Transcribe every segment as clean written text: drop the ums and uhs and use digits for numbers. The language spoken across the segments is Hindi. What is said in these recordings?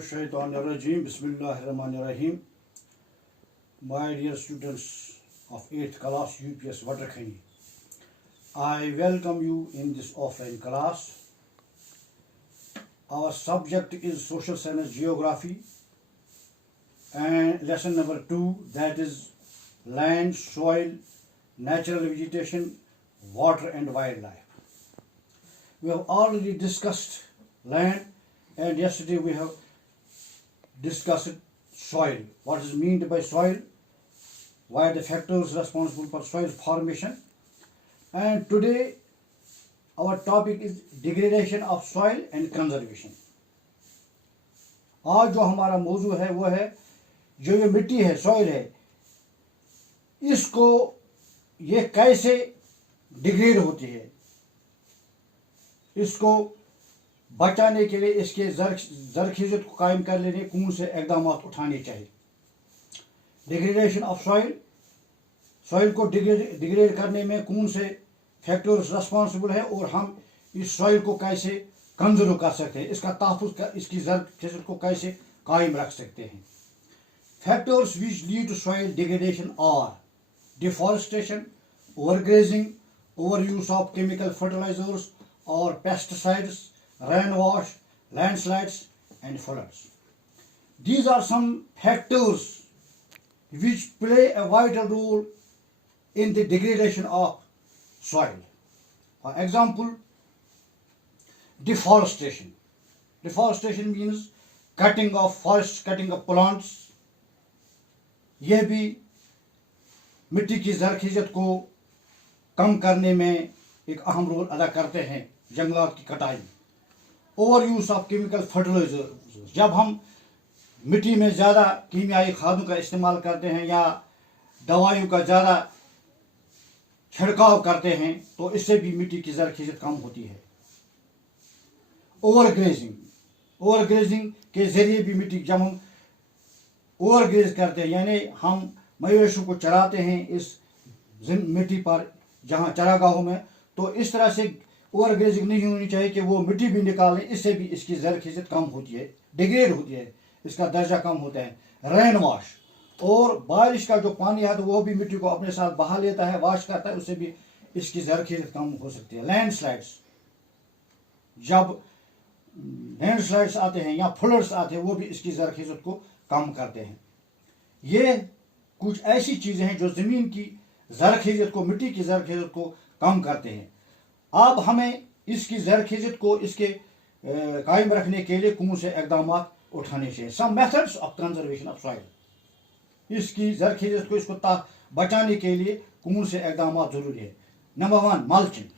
Minash-shaytanir-rajim. Bismillahir-rahmanir-rahim. My dear students of 8th class UPS Vatakhani, I welcome you in this offline class. Our subject is Social Science Geography and lesson number 2, that is land, soil, natural vegetation, water and wildlife. We have already discussed land, and yesterday we have discussed soil. What is meant by soil? Why are the factors responsible for soil formation? And today our topic is degradation of soil and conservation. आज जो हमारा मौजू है वो है जो ये मिट्टी है, सॉइल है, इसको ये कैसे डिग्रेड होती है, इसको बचाने के लिए इसके जरखीजत को कायम कर लेने कौन से इकदाम उठाने चाहिए. डिग्रेडेशन ऑफ सॉइल, सॉइल को डिग्रेड करने में कौन से फैक्टर्स रिस्पॉन्सिबल है और हम इस सॉइल को कैसे कंजर्व कर सकते हैं, इसका तहफ़्फ़ुज़, इसकी जरखीजत को कैसे कायम रख सकते हैं. Factors which lead to soil degradation are deforestation, overgrazing, overuse of chemical fertilizers or pesticides, rainwash, landslides and floods. These are some factors which play a vital role in the degradation of soil. For example, deforestation. Deforestation means cutting of forests, cutting of plants. यह भी मिट्टी की जरखीजत को कम करने में एक अहम रोल अदा करते हैं. जंगलात की कटाई, overuse of chemical fertilizer, जब हम मिट्टी में ज़्यादा कीमियाई खादों का इस्तेमाल करते हैं या दवाइयों का ज़्यादा छिड़काव करते हैं तो इससे भी मिट्टी की जरखीजत कम होती है. ओवरग्रेजिंग, ओवरग्रेजिंग के ज़रिए भी मिट्टी, जब हम ओवरग्रेज करते हैं यानी हम मवेशियों को चराते हैं इस मिट्टी पर जहाँ चरागाहों में, तो इस तरह से ओवरग्रेजिंग नहीं होनी चाहिए कि वो मिट्टी भी निकालें, इससे भी इसकी जरखीजत कम होती है, डिग्रेड होती है, इसका दर्जा कम होता है. रेन वॉश, और बारिश का जो पानी है तो वो भी मिट्टी को अपने साथ बहा लेता है, वॉश करता है, उससे भी इसकी जरखीजत कम हो सकती है. लैंडस्लाइड्स, जब लैंडस्लाइड्स आते हैं या फ्लड्स आते हैं वो भी इसकी जरखीजत को कम करते हैं. ये कुछ ऐसी चीज़ें हैं जो ज़मीन की जरखीजत को, मिट्टी की जरखीजत को कम करते हैं. अब हमें इसकी जरखीजत को इसके कायम रखने के लिए कौन से इकदाम उठाने चाहिए. Some methods of conservation of soil, इसकी जरखीजत को, इसको बचाने के लिए कौन से इकदाम जरूरी है. Number 1, mulching,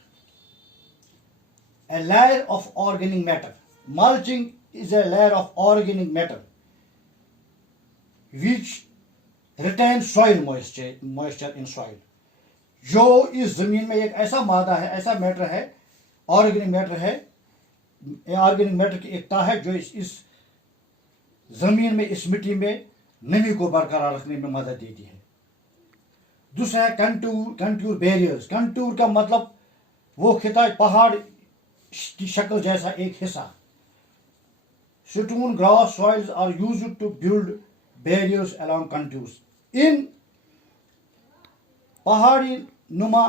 a layer of organic matter. Mulching is a layer of organic matter which retain soil moisture in soil. जो इस जमीन में एक ऐसा मादा है, ऐसा मैटर है, ऑर्गेनिक मैटर है, ऑर्गेनिक मैटर की एकता है जो इस जमीन में, इस मिट्टी में नमी को बरकरार रखने में मदद देती है. दूसरा है कंटूर बैरियर्स. कंटूर का मतलब वो खिता, पहाड़ की शक्ल जैसा एक हिस्सा. Stone grass soils are used to build barriers along contours. इन पहाड़ी नुमा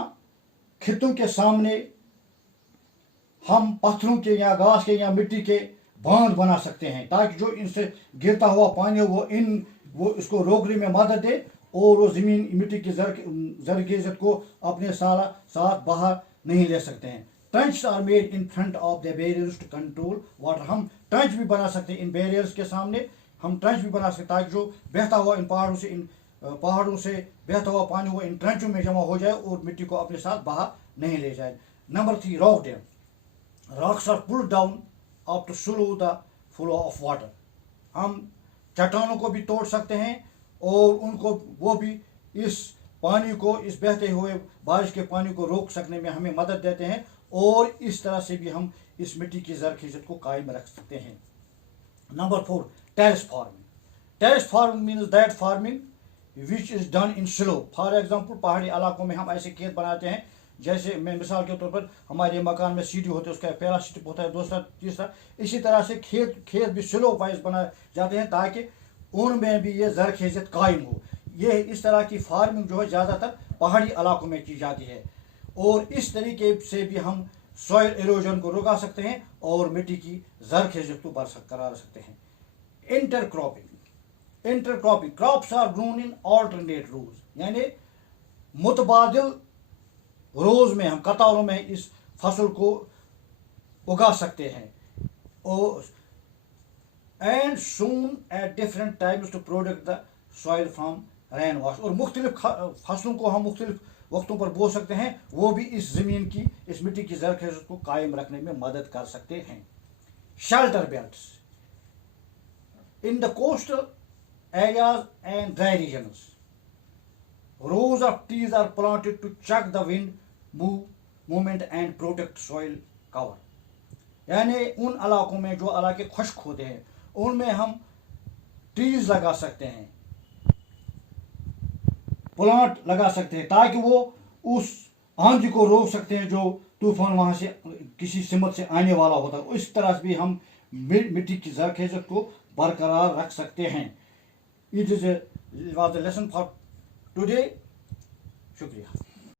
खितों के सामने हम पत्थरों के या घास के या मिट्टी के बांध बना सकते हैं ताकि जो इनसे गिरता हुआ पानी वो इसको रोकने में मदद दे और वो ज़मीन, मिट्टी की जरखीजत को अपने साथ बाहर नहीं ले सकते हैं. Trench are made in front of the barriers to control water. हम ट्रेंच भी बना सकते हैं इन बैरियर्स के सामने, हम ट्रेंच भी बना सकते हैं ताकि जो बहता हुआ इन पहाड़ों से बहता हुआ पानी वो इन ट्रेंचों में जमा हो जाए और मिट्टी को अपने साथ बाहर नहीं ले जाए. Number 3, rock dam. Rocks are pulled down up to slow the flow of water. हम चट्टानों को भी तोड़ सकते हैं और उनको, वो भी इस पानी को, इस बहते हुए बारिश के पानी को रोक सकने में हमें मदद देते हैं और इस तरह से भी हम इस मिट्टी की जरखीजत को कायम रख सकते हैं. Number 4, terrace farming. Terrace farming means that farming which is done in slow. For example, पहाड़ी इलाकों में हम ऐसे खेत बनाते हैं जैसे मैं मिसाल के तौर पर हमारे मकान में सीढ़ी होते हैं, उसका पहला स्टेप होता है, दूसरा, तीसरा, इसी तरह से खेत भी स्लो वाइज बनाए जाते हैं ताकि उनमें भी ये ज़रख़ेज़ियत कायम हो। ये इस तरह की फार्मिंग जो है ज़्यादातर पहाड़ी इलाकों में की जाती है, और इस तरीके से भी हम सॉइल एरोजन को रुका सकते हैं और मिट्टी की ज़रख़ेज़ियत को बरकरार सकते हैं। Intercropping crops are grown in alternate rows, यानी मुतबादिल रोज में हम कतारों में इस फसल को उगा सकते हैं, और and sown at different times to protect the soil from rain wash, और मुख्तलिफ फसलों को हम मुख्तलिफ वक्तों पर बो सकते हैं, वो भी इस ज़मीन की, इस मिट्टी की ज़रख़ेज़ियत को कायम रखने में मदद कर सकते हैं। Shelter belts in the coastal areas and dry regions, rows of trees are planted to check the wind movement and protect soil cover, यानी उन इलाकों में जो इलाके खुश्क होते हैं उनमें हम ट्रीज लगा सकते हैं, प्लांट लगा सकते हैं, ताकि वो उस आंधी को रोक सकते हैं जो तूफान वहां से किसी सिमत से आने वाला होता है। इस तरह से भी हम मिट्टी की ज़रख़ेज़ियत को बरकरार रख सकते हैं। It was a lesson for today. शुक्रिया।